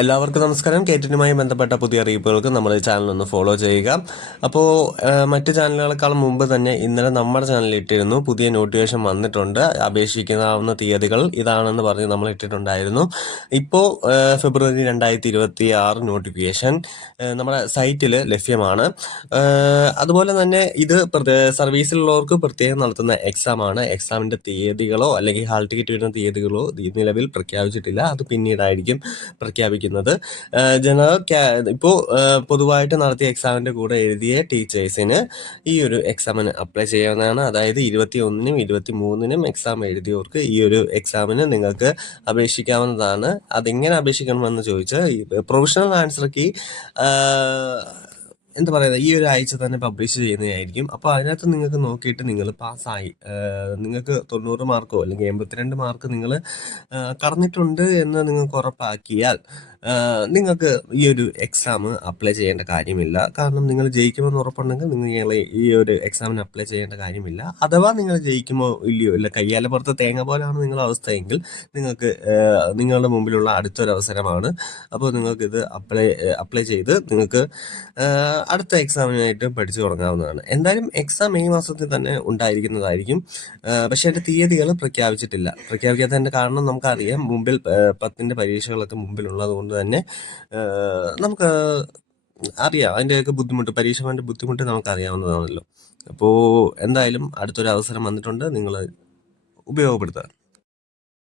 എല്ലാവർക്കും നമസ്കാരം. കേറ്റിനുമായി ബന്ധപ്പെട്ട പുതിയ അറിയിപ്പുകൾക്ക് നമ്മുടെ ചാനൽ ഒന്ന് ഫോളോ ചെയ്യുക. അപ്പോൾ മറ്റ് ചാനലുകളെക്കാളും മുമ്പ് തന്നെ ഇന്നലെ നമ്മുടെ ചാനലിൽ ഇട്ടിരുന്നു, പുതിയ നോട്ടിഫിക്കേഷൻ വന്നിട്ടുണ്ട്, അപേക്ഷിക്കാവുന്ന തീയതികൾ ഇതാണെന്ന് പറഞ്ഞ് നമ്മൾ ഇട്ടിട്ടുണ്ടായിരുന്നു. ഇപ്പോൾ ഫെബ്രുവരി 2026 നോട്ടിഫിക്കേഷൻ നമ്മുടെ സൈറ്റിൽ ലഭ്യമാണ്. അതുപോലെ തന്നെ ഇത് സർവീസിലുള്ളവർക്ക് പ്രത്യേകം നടത്തുന്ന എക്സാമാണ്. എക്സാമിൻ്റെ തീയതികളോ അല്ലെങ്കിൽ ഹാൾ ടിക്കറ്റ് വരുന്ന തീയതികളോ നിലവിൽ പ്രഖ്യാപിച്ചിട്ടില്ല. അത് പിന്നീടായിരിക്കും പ്രഖ്യാപിക്കുന്നത്. ഇപ്പോൾ പൊതുവായിട്ട് നടത്തിയ എക്സാമിൻ്റെ കൂടെ എഴുതിയ ടീച്ചേഴ്സിന് ഈ ഒരു എക്സാമിന് അപ്ലൈ ചെയ്യാവുന്നതാണ്. അതായത് 21-നും 23-നും എക്സാം എഴുതിയവർക്ക് ഈ ഒരു എക്സാമിന് നിങ്ങൾക്ക് അപേക്ഷിക്കാവുന്നതാണ്. അതെങ്ങനെ അപേക്ഷിക്കണമെന്ന് ചോദിച്ചാൽ പ്രൊഫഷണൽ ആൻസർ കീ എന്താ പറയുക, ഈ ഒരു ആഴ്ച തന്നെ പബ്ലിഷ് ചെയ്യുന്നതായിരിക്കും. അപ്പോൾ അതിനകത്ത് നിങ്ങൾക്ക് നോക്കിയിട്ട് നിങ്ങൾ പാസ്സായി, നിങ്ങൾക്ക് 90 മാർക്കോ അല്ലെങ്കിൽ 82 മാർക്ക് നിങ്ങൾ കടന്നിട്ടുണ്ട് എന്ന് നിങ്ങൾക്ക് ഉറപ്പാക്കിയാൽ നിങ്ങൾക്ക് ഈ ഒരു എക്സാം അപ്ലൈ ചെയ്യേണ്ട കാര്യമില്ല. കാരണം നിങ്ങൾ ജയിക്കുമെന്ന് ഉറപ്പുണ്ടെങ്കിൽ നിങ്ങൾ ഈ ഒരു എക്സാമിന് അപ്ലൈ ചെയ്യേണ്ട കാര്യമില്ല. അഥവാ നിങ്ങൾ ജയിക്കുമോ ഇല്ലയോ, ഇല്ല കയ്യാല പുറത്ത് തേങ്ങ പോലെയാണ് നിങ്ങളുടെ അവസ്ഥയെങ്കിൽ നിങ്ങൾക്ക് നിങ്ങളുടെ മുമ്പിലുള്ള അടുത്തൊരു അവസരമാണ്. അപ്പോൾ നിങ്ങൾക്കിത് അപ്ലൈ ചെയ്ത് നിങ്ങൾക്ക് അടുത്ത എക്സാമിനായിട്ട് പഠിച്ചു തുടങ്ങാവുന്നതാണ്. എന്തായാലും എക്സാം മെയ് മാസത്തിൽ തന്നെ ഉണ്ടായിരിക്കുന്നതായിരിക്കും. പക്ഷേ അതിൻ്റെ തീയതികൾ പ്രഖ്യാപിച്ചിട്ടില്ല. പ്രഖ്യാപിക്കാത്തതിൻ്റെ കാരണം നമുക്കറിയാം, മുമ്പിൽ 10ൻ്റെ പരീക്ഷകളൊക്കെ മുമ്പിലുള്ളത് കൊണ്ട് തന്നെ നമുക്ക് അറിയാം അതിൻ്റെയൊക്കെ ബുദ്ധിമുട്ട്, പരീക്ഷയുടെ ബുദ്ധിമുട്ട് നമുക്കറിയാവുന്നതാണല്ലോ. അപ്പോൾ എന്തായാലും അടുത്തൊരു അവസരം വന്നിട്ടുണ്ട്, നിങ്ങൾ ഉപയോഗപ്പെടുത്തുക.